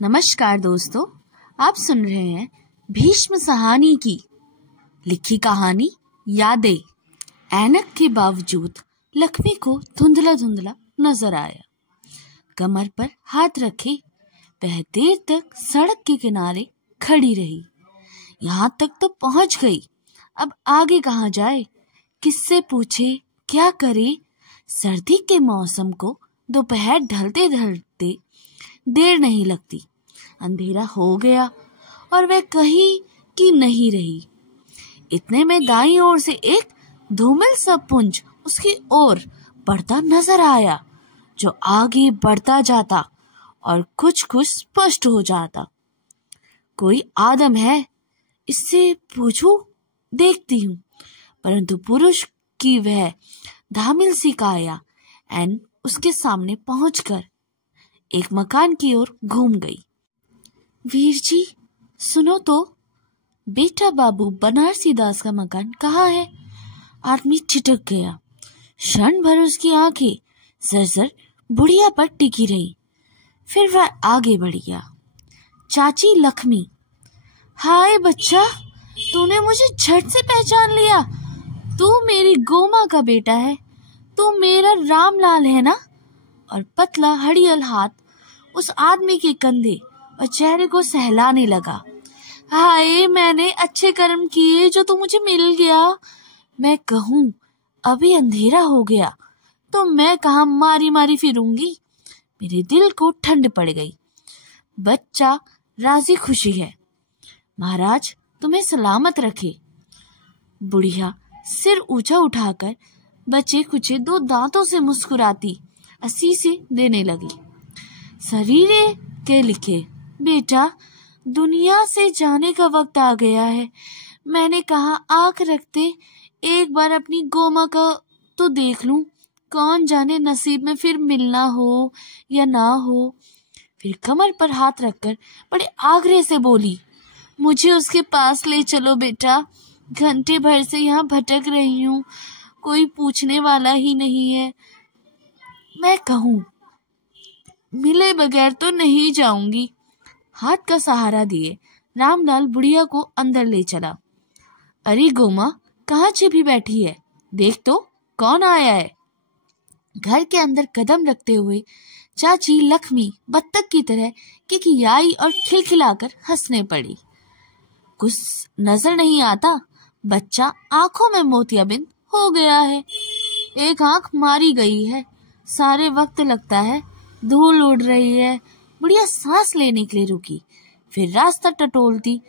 नमस्कार दोस्तों, आप सुन रहे हैं भीष्म सहानी की लिखी कहानी यादें। ऐनक के बावजूद लक्ष्मी को धुंधला धुंधला नजर आया। कमर पर हाथ रखे वह देर तक सड़क के किनारे खड़ी रही। यहाँ तक तो पहुंच गई, अब आगे कहाँ जाए, किससे पूछे, क्या करे। सर्दी के मौसम को दोपहर ढलते ढलते देर नहीं लगती। अंधेरा हो गया और वह कहीं की नहीं रही। इतने में दाईं ओर से एक धूमिल सा पुंज उसकी ओर बढ़ता नजर आया, जो आगे बढ़ता जाता और कुछ कुछ स्पष्ट हो जाता। कोई आदम है, इससे पूछूं, देखती हूँ। परंतु पुरुष की वह धामिल सी काया एन उसके सामने पहुंचकर एक मकान की ओर घूम गई। वीर जी, सुनो तो, बेटा बाबू बनारसी दास का मकान कहाँ है? आदमी ठिठक गया। क्षण भर उसकी आंखें जर बुढ़िया पर टिकी रही, फिर वह आगे बढ़ गया। चाची लक्ष्मी, हाय बच्चा, तूने मुझे झट से पहचान लिया। तू मेरी गोमा का बेटा है, तू मेरा रामलाल है ना? और पतला हड़ियल हाथ उस आदमी के कंधे और चेहरे को सहलाने लगा। हाय, मैंने अच्छे कर्म किए जो तू मुझे मिल गया। मैं कहूँ अभी अंधेरा हो गया तो मैं कहाँ मारी मारी फिरूंगी। मेरे दिल को ठंड पड़ गई। बच्चा राजी खुशी है, महाराज तुम्हें सलामत रखे। बुढ़िया सिर ऊंचा उठाकर बचे कुचे दो दांतों से मुस्कुराती असीसे देने लगी। शरीरे के लिखे, बेटा दुनिया से जाने का वक्त आ गया है। मैंने कहा आंख रखते एक बार अपनी गोमा का तो देख लूं, कौन जाने नसीब में फिर मिलना हो या ना हो। फिर कमर पर हाथ रखकर बड़े आग्रह से बोली, मुझे उसके पास ले चलो बेटा, घंटे भर से यहाँ भटक रही हूँ, कोई पूछने वाला ही नहीं है। मैं कहूँ मिले बगैर तो नहीं जाऊंगी। हाथ का सहारा दिए रामलाल बुढ़िया को अंदर ले चला। अरे गोमा, कहाँ छिपी बैठी है, देख तो कौन आया है। घर के अंदर कदम रखते हुए चाची लक्ष्मी बत्तख की तरह किकियाई और खिलखिलाकर हंसने पड़ी। कुछ नजर नहीं आता, बच्चा आंखों में मोतियाबिंद हो गया है। एक आंख मारी गई है, सारे वक्त लगता है धूल उड़ रही है। बुढ़िया सांस लेने के लिए रुकी, फिर रास्ता टटोलती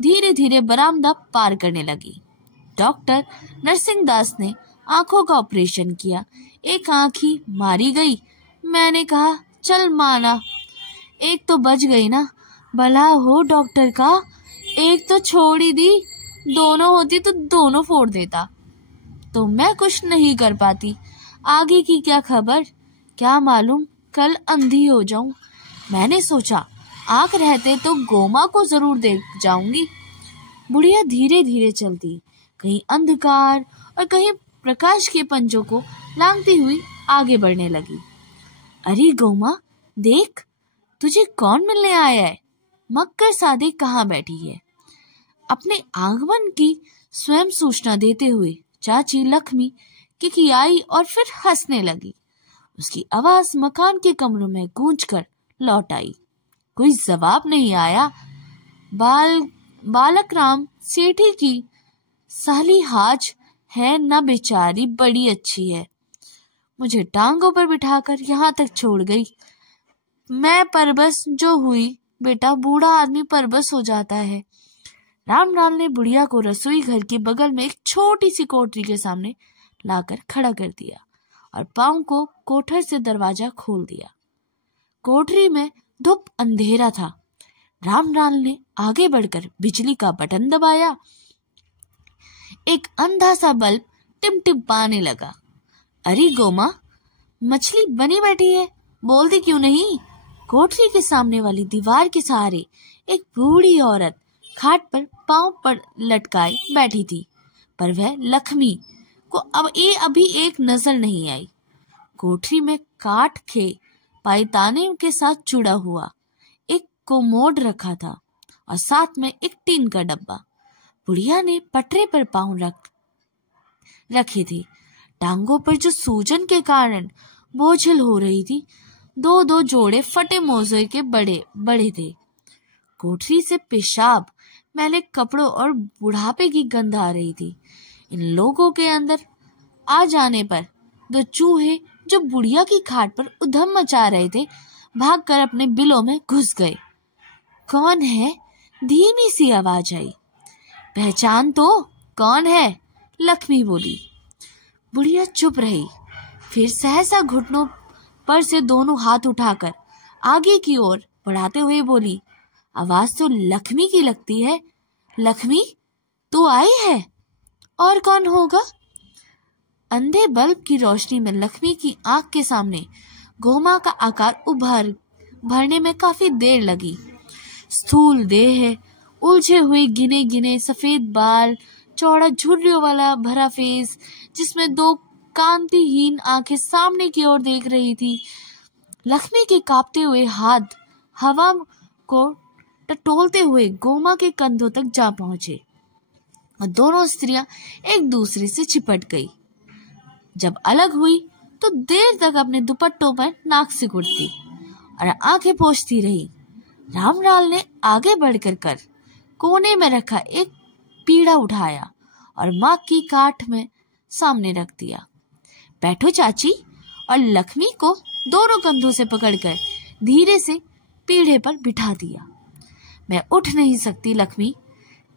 धीरे धीरे बरामदा पार करने लगी। डॉक्टर नरसिंह दास ने आंखों का ऑपरेशन किया, एक आंख ही मारी गई। मैंने कहा चल माना, एक तो बच गई ना, भला हो डॉक्टर का, एक तो छोड़ ही दी, दोनों होती तो दोनों फोड़ देता। तो मैं कुछ नहीं कर पाती, आगे की क्या खबर, क्या मालूम कल अंधी हो जाऊं। मैंने सोचा आंख रहते तो गोमा को जरूर देख जाऊंगी। बुढ़िया धीरे धीरे चलती, कहीं अंधकार और कहीं प्रकाश के पंजों को लांघती हुई आगे बढ़ने लगी। अरे गोमा देख, तुझे कौन मिलने आया है। मक्कर सादे कहाँ बैठी है। अपने आगमन की स्वयं सूचना देते हुए चाची लक्ष्मी किकियाई और फिर हंसने लगी। उसकी आवाज मकान के कमरों में गूंजकर लौट आई। कोई जवाब नहीं आया। बालक राम सेठी की साली हाज है ना, बेचारी बड़ी अच्छी है, मुझे टांगों पर बिठाकर यहाँ तक छोड़ गई। मैं परबस जो हुई बेटा, बूढ़ा आदमी परबस हो जाता है। रामलाल ने बुढ़िया को रसोई घर के बगल में एक छोटी सी कोठरी के सामने लाकर खड़ा कर दिया और पांव को कोठर से दरवाजा खोल दिया। कोठरी में धूप अंधेरा था। रामलाल ने आगे बढ़कर बिजली का बटन दबाया। एक अंधा सा बल्ब टिमटिमाने लगा। अरे गोमा, मछली बनी बैठी है, बोलती क्यों नहीं। कोठरी के सामने वाली दीवार के सहारे एक बूढ़ी औरत खाट पर पांव पर लटकाए बैठी थी, पर वह लक्ष्मी को अभी एक नजर नहीं आई। कोठरी में काठ के पायताने के साथ जुड़ा हुआ एक कोमोड रखा था और साथ में एक टीन का डब्बा। बुढ़िया ने पटरे पर पांव रखे थे। टांगों पर जो सूजन के कारण बोझिल हो रही थी, दो दो जोड़े फटे मोजे के बड़े थे। कोठरी से पेशाब, मैले कपड़ों और बुढ़ापे की गंध आ रही थी। इन लोगों के अंदर आ जाने पर दो चूहे जो बुढ़िया की खाट पर उधम मचा रहे थे, भागकर अपने बिलों में घुस गए। कौन है? धीमी सी आवाज आई। पहचान तो, कौन है? लक्ष्मी बोली। बुढ़िया चुप रही, फिर सहसा घुटनों पर से दोनों हाथ उठाकर आगे की ओर बढ़ाते हुए बोली, आवाज तो लक्ष्मी की लगती है। लक्ष्मी, तू आई है? और कौन होगा? अंधे बल्ब की रोशनी में लक्ष्मी की आंख के सामने गोमा का आकार भरने में काफी देर लगी। स्थूल देह है, उलझे हुए गिने गिने सफेद बाल, चौड़ा झुर्रियों वाला भरा फेस, जिसमें दो कांतिहीन आंखें सामने की ओर देख रही थी। लक्ष्मी के कांपते हुए हाथ हवा को टटोलते हुए गोमा के कंधों तक जा पहुंचे और दोनों स्त्रियां एक दूसरे से चिपट गई। जब अलग हुई तो देर तक अपने दुपट्टों पर नाक सिकुड़ती और आंखें पोंछती रही। रामलाल ने आगे बढ़कर कोने में रखा एक पीड़ा उठाया और माँ की काठ में सामने रख दिया। बैठो चाची, और लक्ष्मी को दोनों कंधों से पकड़कर धीरे से पीढ़े पर बिठा दिया। मैं उठ नहीं सकती लक्ष्मी,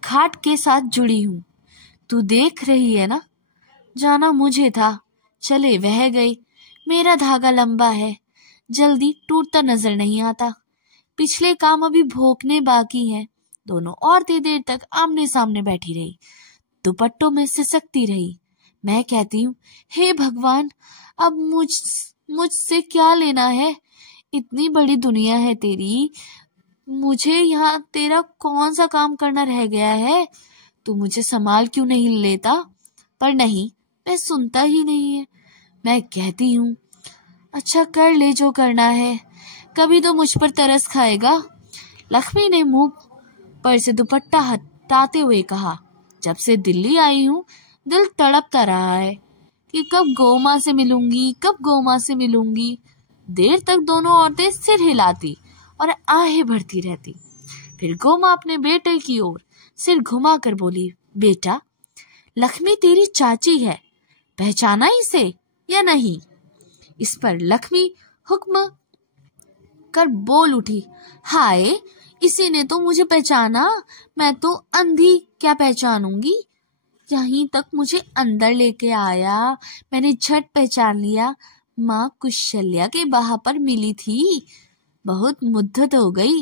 खाट के साथ जुड़ी हूँ। तू देख रही है ना, जाना मुझे था, चले वह गई। मेरा धागा लंबा है, जल्दी टूटता नजर नहीं आता। पिछले काम अभी भोंकने बाकी हैं। दोनों औरतें देर तक आमने सामने बैठी रही, दुपट्टों में सिसकती रही। मैं कहती हूँ, हे भगवान, अब मुझसे क्या लेना है? इतनी बड़ी दुनिया है तेरी, मुझे यहाँ तेरा कौन सा काम करना रह गया है? तू मुझे संभाल क्यों नहीं लेता? पर नहीं, मैं सुनता ही नहीं है। मैं कहती हूँ, अच्छा कर ले जो करना है, कभी तो मुझ पर तरस खाएगा। लक्ष्मी ने मुंह पर से दुपट्टा हटाते हुए कहा, जब से दिल्ली आई हूँ दिल तड़पता रहा है कि कब गोमा से मिलूंगी, कब गोमा से मिलूंगी। देर तक दोनों औरतें सिर हिलाती और आहें भरती रहती। फिर गोमा अपने बेटे की ओर सिर घुमाकर बोली, बेटा, लक्ष्मी तेरी चाची है, पहचाना इसे या नहीं? इस पर लक्ष्मी हुक्म कर बोल उठी, हाय, इसी ने तो मुझे पहचाना, मैं तो अंधी क्या पहचानूंगी। यहीं तक मुझे अंदर लेके आया, मैंने झट पहचान लिया। माँ कुशल्या के बहा पर मिली थी, बहुत मुद्दत हो गई।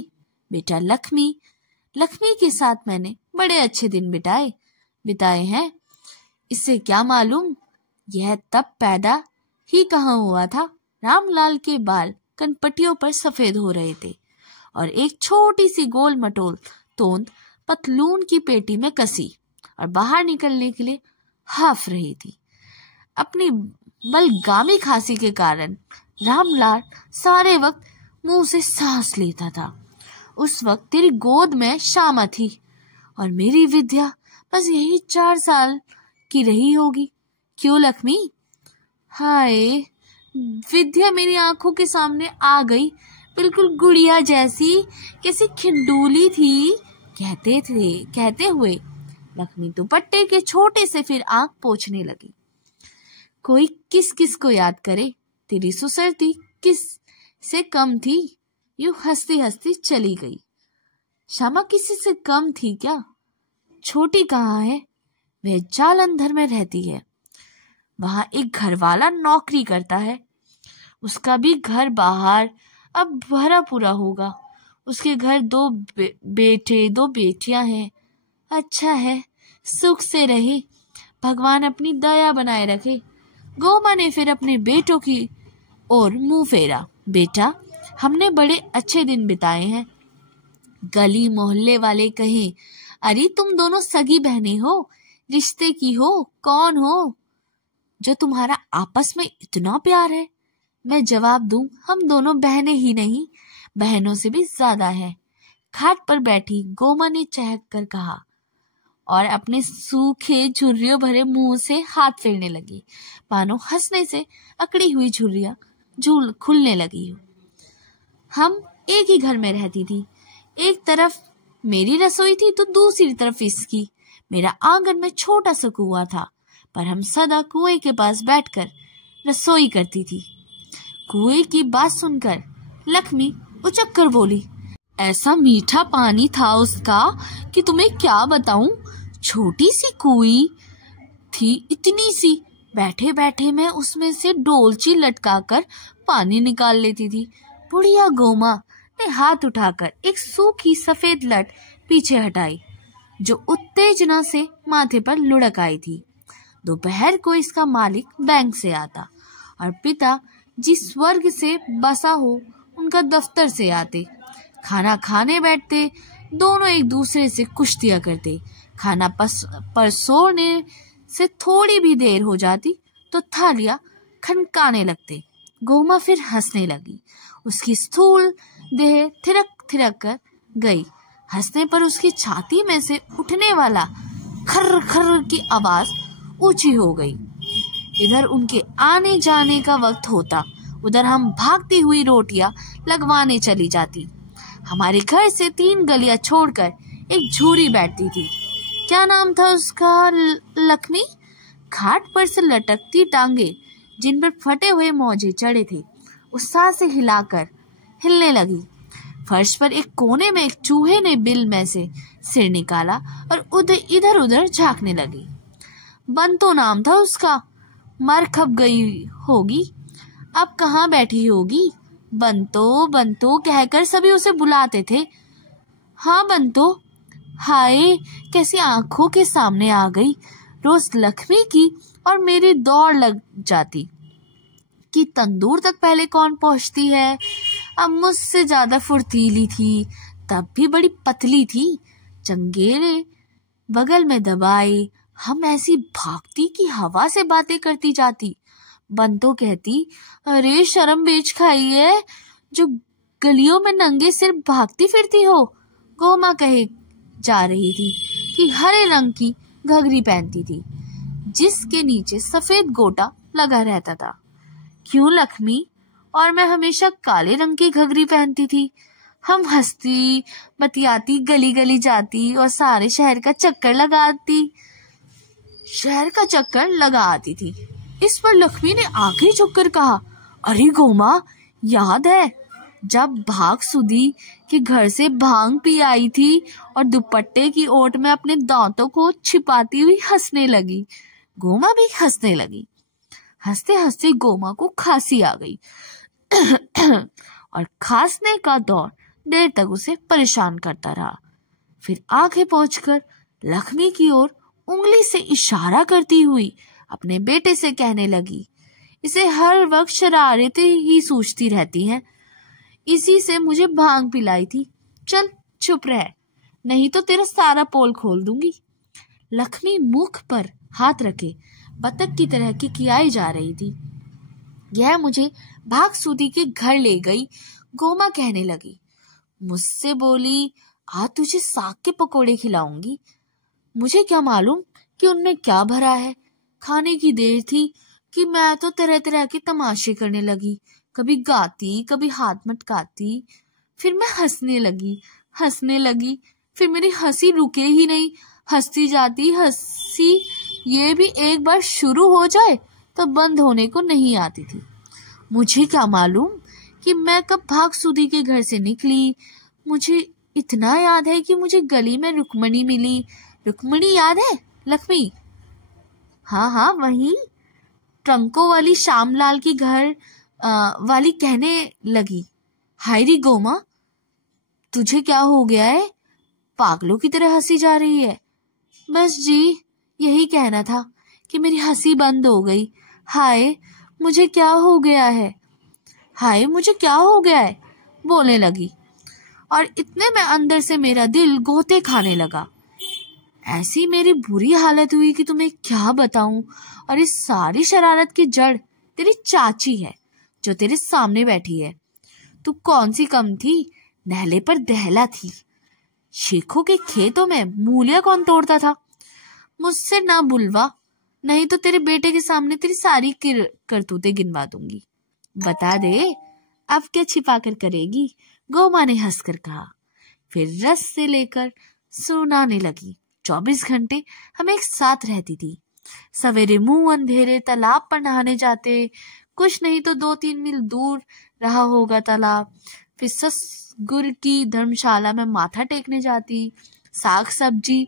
बेटा लक्ष्मी के साथ मैंने बड़े अच्छे दिन बिताए हैं। इससे क्या मालूम यह तब पैदा ही कहाँ हुआ था। रामलाल के बाल कनपटियों पर सफेद हो रहे थे और एक छोटी सी गोल मटोल तोंद पतलून की पेटी में कसी और बाहर निकलने के लिए हाफ रही थी। अपनी बलगामी खांसी के कारण रामलाल सारे वक्त मुंह से सांस लेता था। उस वक्त तेरी गोद में श्यामा थी और मेरी विद्या बस यही 4 साल की रही होगी। क्यों लक्ष्मी? हाय, विद्या मेरी आंखों के सामने आ गई, बिल्कुल गुड़िया जैसी, कैसी खिंडूली थी। कहते हुए लक्ष्मी दुपट्टे के छोटे से फिर आंख पोंछने लगी। कोई किस किस को याद करे, तेरी सुसरती किस से कम थी? यूं हंसती हंसती चली गई। श्यामा किसी से कम थी क्या? छोटी कहाँ है? वह जालंधर में रहती है, वहां एक घरवाला नौकरी करता है। उसका भी घर बाहर अब भरा पूरा होगा। उसके घर 2 बेटे 2 बेटियां हैं। अच्छा है, सुख से रहे, भगवान अपनी दया बनाए रखे। गोमा ने फिर अपने बेटों की ओर मुंह फेरा। बेटा, हमने बड़े अच्छे दिन बिताए हैं। गली मोहल्ले वाले कहें, अरे तुम दोनों सगी बहनें हो, रिश्ते की हो, कौन हो जो तुम्हारा आपस में इतना प्यार है? मैं जवाब दूं, हम दोनों बहनें ही नहीं, बहनों से भी ज्यादा है। खाट पर बैठी गोमा ने चहक कर कहा और अपने सूखे झुर्रियों भरे मुंह से हाथ फेरने लगी, मानो हंसने से अकड़ी हुई झुर्रियां झूल खुलने लगी हो। हम एक ही घर में रहती थी। एक तरफ मेरी रसोई थी तो दूसरी तरफ इसकी। मेरा आंगन में छोटा सा कुआं था, पर हम सदा कुएं के पास बैठकर रसोई करती थी। कुएं की बात सुनकर लक्ष्मी उचक कर बोली, ऐसा मीठा पानी था उसका कि तुम्हें क्या बताऊं। छोटी सी कुई थी, इतनी सी, बैठे बैठे मैं उसमें से डोलची लटकाकर पानी निकाल लेती थी। बुढ़िया गोमा ने हाथ उठाकर एक सूखी सफेद लट पीछे हटाई जो उत्तेजना से माथे पर लुढ़क आई थी। दोपहर को इसका मालिक बैंक से आता और पिता जिस वर्ग से बसा हो उनका दफ्तर से आते। खाना खाने बैठते, दोनों एक दूसरे से कुश्तियां करते। खाना परसोने से थोड़ी भी देर हो जाती तो थालियां खनकाने लगते। गोमा फिर हंसने लगी। उसकी स्थूल देह थिरक थिरक कर गई। हंसने पर उसकी छाती में से उठने वाला खर्र खर्र की आवाज ऊंची हो गई। इधर उनके आने जाने का वक्त होता, उधर हम भागती हुई रोटियां लगवाने चली जाती। हमारे घर से 3 गलियां छोड़कर एक झूरी बैठती थी। क्या नाम था उसका? लक्ष्मी। खाट पर से लटकती टांगे जिन पर फटे हुए मोजे चढ़े थे उत्साह से हिलाकर हिलने लगी। फर्श पर एक कोने में एक चूहे ने बिल में से सिर निकाला और इधर उधर झांकने लगी। बंतो नाम था उसका। मर खप गई होगी, अब कहाँ बैठी होगी। बंतो बंतो कहकर सभी उसे बुलाते थे। हाँ बंतो। हाय, कैसी आंखों के सामने आ गई। रोज लक्ष्मी की और मेरी दौड़ लग जाती कि तंदूर तक पहले कौन पहुंचती है। अब मुझसे ज्यादा फुर्तीली थी, तब भी बड़ी पतली थी। चंगेरे बगल में दबाए हम ऐसी भागती कि हवा से बातें करती जाती। बंतो कहती, अरे शर्म बेच खाई है जो गलियों में नंगे सिर भागती फिरती हो। गोमा कहे जा रही थी कि हरे रंग की घघरी पहनती थी जिसके नीचे सफेद गोटा लगा रहता था। क्यों लक्ष्मी? और मैं हमेशा काले रंग की घघरी पहनती थी। हम हंसती बतियाती गली गली जाती और सारे शहर का चक्कर लगा आती थी। इस पर लक्ष्मी ने आगे झुककर कहा, अरे गोमा, याद है जब भागसुदी के घर से भांग पी आई थी और दुपट्टे की ओट में अपने दांतों को छिपाती हुई हंसने लगी। गोमा भी हंसने लगी। हंसते हंसते गोमा को खांसी आ गई और खांसने का दौर देर तक उसे परेशान करता रहा। फिर आगे पहुंचकर लक्ष्मी की ओर उंगली से इशारा करती हुई अपने बेटे से कहने लगी, इसे हर वक्त शरारतें ही सूझती रहती हैं। इसी से मुझे भांग पिलाई थी। चल चुप रह, नहीं तो तेरा सारा पोल खोल दूंगी। लक्ष्मी मुख पर हाथ रखे बतख की तरह किकियाई जा रही थी। यह मुझे भागसूदी के घर ले गई। गोमा कहने लगी, मुझसे बोली, आज तुझे साग के पकोड़े खिलाऊंगी। मुझे क्या मालूम कि उनमें क्या भरा है। खाने की देर थी कि मैं तो तरह तरह के तमाशे करने लगी। कभी गाती, कभी हाथ मटकाती। फिर मैं हंसने लगी। फिर मेरी हंसी रुके ही नहीं, हंसती जाती। हंसी ये भी एक बार शुरू हो जाए तो बंद होने को नहीं आती थी। मुझे क्या मालूम कि मैं कब भागसूदी के घर से निकली। मुझे इतना याद है कि मुझे गली में रुक्मणी मिली। रुक्मणी याद है लक्ष्मी? हाँ वही ट्रंकों वाली श्यामलाल की घर वाली कहने लगी, हायरी गोमा, तुझे क्या हो गया है? पागलों की तरह हंसी जा रही है। बस जी, यही कहना था कि मेरी हंसी बंद हो गई। हाय मुझे क्या हो गया है, बोलने लगी और इतने में अंदर से मेरा दिल गोते खाने लगा। ऐसी मेरी बुरी हालत हुई कि तुम्हें क्या बताऊं। और इस सारी शरारत की जड़ तेरी चाची है जो तेरे सामने बैठी है। तू कौन सी कम थी, नहले पर दहला थी। शेखों के खेतों में मूलियां कौन तोड़ता था? मुझसे ना बुलवा, नहीं तो तेरे बेटे के सामने तेरी सारी करतूतें गिनवा दूंगी। बता दे, अब क्या छिपा कर करेगी? गोमा ने हंसकर कहा। फिर रस से लेकर सुनाने लगी। 24 घंटे हम एक साथ रहती थी। सवेरे मुंह अंधेरे तालाब पर नहाने जाते, कुछ नहीं तो 2-3 मील दूर रहा होगा तालाब। फिर ससुर की धर्मशाला में माथा टेकने जाती, साग सब्जी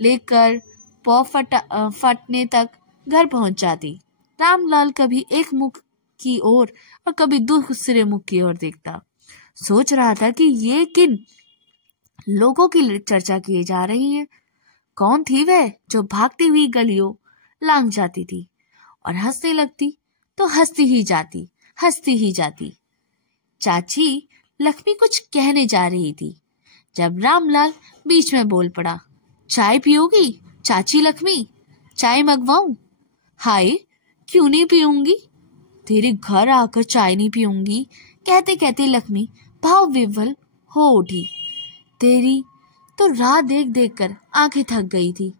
लेकर पौ फटने तक घर पहुंच जाती। रामलाल कभी एक मुख की ओर और कभी दूसरे मुख की ओर देखता। सोच रहा था कि ये किन लोगों की चर्चा की जा रही है। कौन थी वह जो भागती हुई गलियों लांग जाती थी और हंसने लगती तो हंसती ही जाती। चाची लक्ष्मी कुछ कहने जा रही थी जब रामलाल बीच में बोल पड़ा। चाय पियोगी चाची लक्ष्मी? चाय मंगवाऊं? हाय, क्यों नहीं पीऊंगी? तेरे घर आकर चाय नहीं पीऊंगी? कहते कहते लक्ष्मी भाव विह्वल हो उठी। तेरी तो राह देख देख कर आंखें थक गई थी।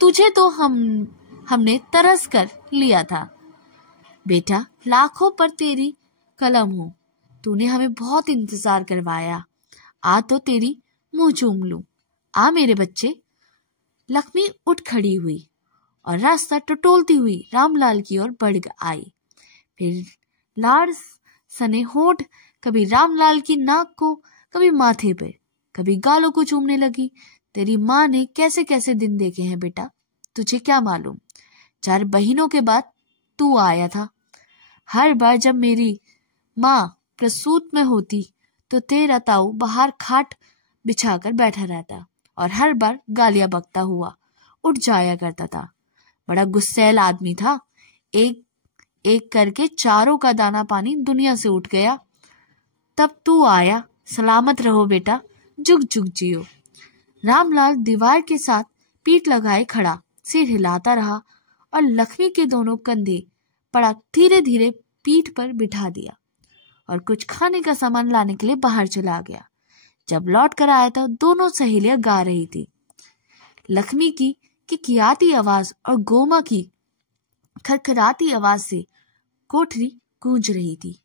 तुझे तो हमने तरस कर लिया था। बेटा, लाखों पर तेरी कलम हो, तूने हमें बहुत इंतजार करवाया। आ तो तेरी मुंह चूम लूं। आ मेरे बच्चे। लक्ष्मी उठ खड़ी हुई और रास्ता टटोलती हुई रामलाल की ओर बढ़ आई। फिर लाड़ सने होठ कभी रामलाल की नाक को, कभी माथे पे, कभी गालों को चूमने लगी। तेरी माँ ने कैसे कैसे दिन देखे हैं बेटा, तुझे क्या मालूम। 4 बहनों के बाद तू आया था। हर बार जब मेरी माँ प्रसूत में होती तो तेरा ताऊ बाहर खाट बिछाकर बैठा रहता और हर बार गालियां बकता हुआ उठ जाया करता था। बड़ा गुस्सैल आदमी था। एक एक करके चारों का दाना पानी दुनिया से उठ गया। तब तू आया। सलामत रहो बेटा, जुग जुग जियो। रामलाल दीवार के साथ पीठ लगाए खड़ा सिर हिलाता रहा और लक्ष्मी के दोनों कंधे पड़ा धीरे धीरे पीठ पर बिठा दिया और कुछ खाने का सामान लाने के लिए बाहर चला गया। जब लौट कर आया तो दोनों सहेलियां गा रही थी। लक्ष्मी की किकियाती आवाज और गोमा की खरखराती आवाज से कोठरी गूंज रही थी।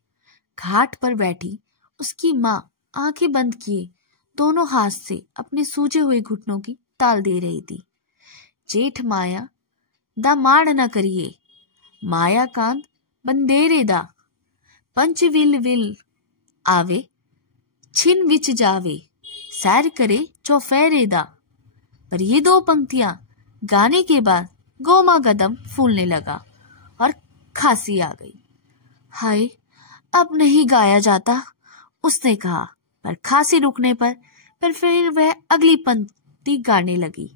घाट पर बैठी उसकी माँ आंखें बंद किए दोनों हाथ से अपने सूजे हुए घुटनों की ताल दे रही थी। जेठ माया दा माड़ न करिए, माया कांद बंदेरे दा, पंच विल विल आवे, छिन विच जावे, सैर करे चौफेरे दा। पर ये 2 पंक्तियां गाने के बाद गोमा का दम फूलने लगा और खांसी आ गई। हाय, अब नहीं गाया जाता, उसने कहा। पर खांसी रुकने पर फिर वह अगली पंक्ति गाने लगी।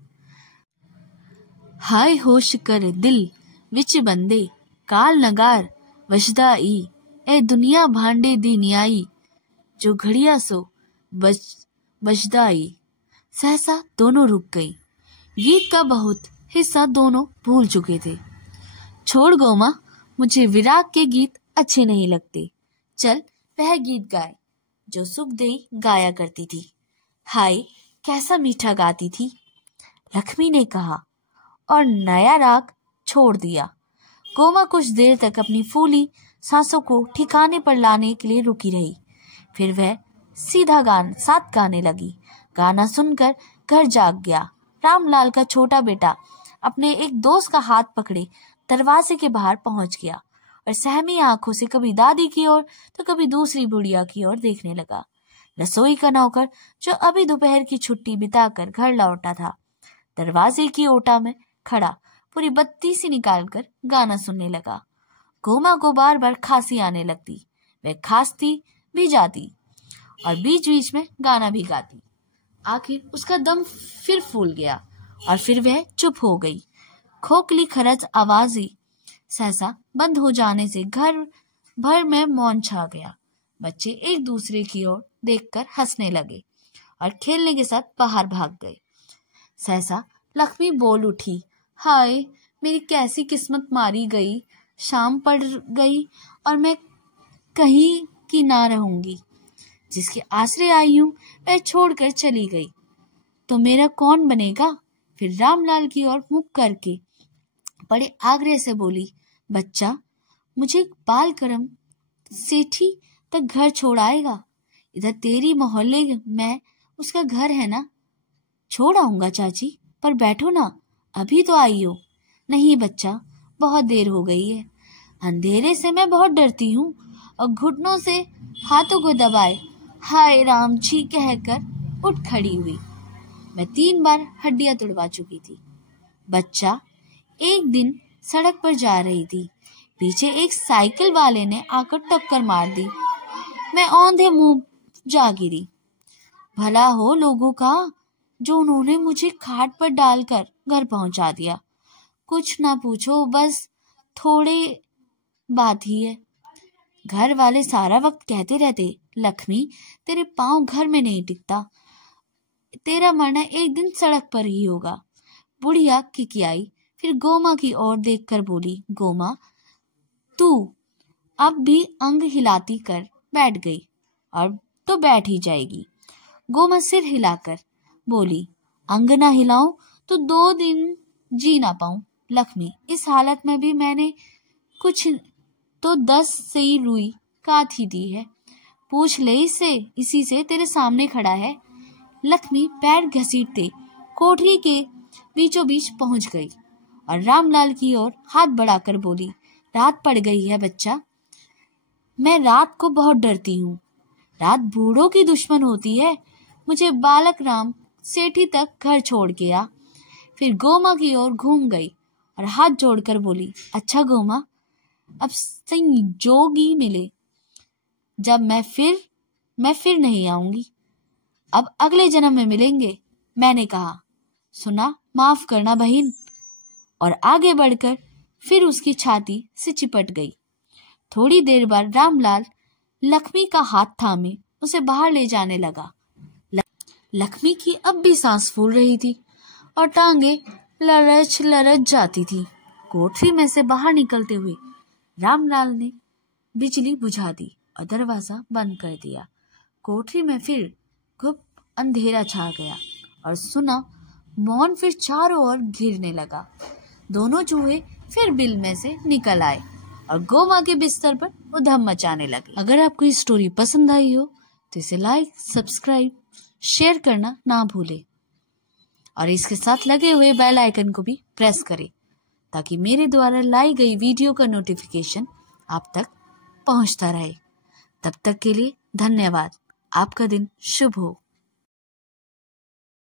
हाय होश कर दिल विच बंदे, काल नगार वजदा ई, ए दुनिया भांडे दी न्याई, जो घड़िया सो बजदा ई। सहसा दोनों रुक गई। गीत का बहुत हिस्सा दोनों भूल चुके थे। छोड़ गोमा, मुझे विराग के गीत अच्छे नहीं लगते। चल वह गीत गाए जो सुखदेई गाया करती थी। हाय, कैसा मीठा गाती थी, लक्ष्मी ने कहा और नया राग छोड़ दिया। गोमा कुछ देर तक अपनी फूली सांसों को ठिकाने पर लाने के लिए रुकी रही। फिर वह सीधा साथ गाने लगी। गाना सुनकर घर जाग गया। रामलाल का छोटा बेटा अपने एक दोस्त का हाथ पकड़े दरवाजे के बाहर पहुंच गया और सहमी आंखों से कभी दादी की ओर तो कभी दूसरी बुढ़िया की ओर देखने लगा। रसोई का नौकर जो अभी दोपहर की छुट्टी बिताकर घर लौटा था, दरवाजे की ओटा में खड़ा पूरी बत्ती सी निकालकर गाना सुनने लगा। गोमा को बार बार खांसी आने लगती। वह खांसती भी जाती और बीच बीच में गाना भी गाती। आखिर उसका दम फिर फूल गया और फिर वह चुप हो गई। खोखली खरच आवाज़ी सहसा बंद हो जाने से घर भर में मौन छा गया। बच्चे एक दूसरे की ओर देखकर हंसने लगे और खेलने के साथ बाहर भाग गए। सहसा लक्ष्मी बोल उठी। हाय, मेरी कैसी किस्मत मारी गई। शाम पड़ गई और मैं कहीं की ना रहूंगी। जिसके आश्रय आई हूँ वह छोड़कर चली गई तो मेरा कौन बनेगा। फिर रामलाल की ओर मुख करके बड़े आग्रह से बोली, बच्चा मुझे बालकरम सेठी तक घर छोड़ आएगा। इधर तेरी मोहल्ले में उसका घर है ना। छोड़ आऊंगा चाची, पर बैठो ना, अभी तो आई हो। नहीं बच्चा, बहुत देर हो गई है। अंधेरे से मैं बहुत डरती हूँ। और घुटनों से हाथों को दबाए हाय राम जी कहकर उठ खड़ी हुई। मैं 3 बार हड्डियां तुड़वा चुकी थी। बच्चा, एक दिन सड़क पर जा रही थी, पीछे एक साइकिल वाले ने आकर टक्कर मार दी। मैं औंधे मुंह जा गिरी। भला हो लोगों का, जो उन्होंने मुझे खाट पर डालकर घर पहुंचा दिया। कुछ ना पूछो, बस थोड़े बात ही है। घर वाले सारा वक्त कहते रहते, लक्ष्मी तेरे पांव घर में नहीं टिकता, तेरा मरना एक दिन सड़क पर ही होगा। बुढ़िया किकियाई, फिर गोमा की ओर देखकर बोली, गोमा तू अब भी अंग हिलाती कर बैठ गई और तो बैठ ही जाएगी। गोमा सिर हिलाकर बोली, अंग ना हिलाऊं तो 2 दिन जी ना पाऊं। लक्ष्मी, इस हालत में भी मैंने कुछ तो 10 सही रुई काट ही दी है। पूछ ले इससे, इसी से तेरे सामने खड़ा है। लक्ष्मी पैर घसीटते कोठरी के बीचों बीच पहुंच गई और रामलाल की ओर हाथ बढ़ाकर बोली, रात पड़ गई है बच्चा, मैं रात को बहुत डरती हूँ। रात बूढ़ों की दुश्मन होती है। मुझे बालक राम सेठी तक घर छोड़ के आ। फिर गोमा की ओर घूम गई और हाथ जोड़कर बोली, अच्छा गोमा, अब संजोगी मिले जब मैं फिर नहीं आऊंगी। अब अगले जन्म में मिलेंगे। मैंने कहा, सुना, माफ करना बहन। और आगे बढ़कर फिर उसकी छाती से चिपट गई। थोड़ी देर बाद रामलाल लक्ष्मी का हाथ थामे उसे बाहर ले जाने लगा। लक्ष्मी की अब भी सांस फूल रही थी और टांगे लरच जाती थी। कोठरी में से बाहर निकलते हुए रामलाल ने बिजली बुझा दी और दरवाजा बंद कर दिया। कोठरी में फिर खूब अंधेरा छा गया और सुना मौन फिर चारों ओर घिरने लगा। दोनों चूहे फिर बिल में से निकल आए और गोमा के बिस्तर पर उधम मचाने लगे। अगर आपको ये स्टोरी पसंद आई हो तो इसे लाइक, सब्सक्राइब, शेयर करना ना भूले और इसके साथ लगे हुए बेल आइकन को भी प्रेस करें ताकि मेरे द्वारा लाई गई वीडियो का नोटिफिकेशन आप तक पहुंचता रहे। तब तक के लिए धन्यवाद। आपका दिन शुभ हो।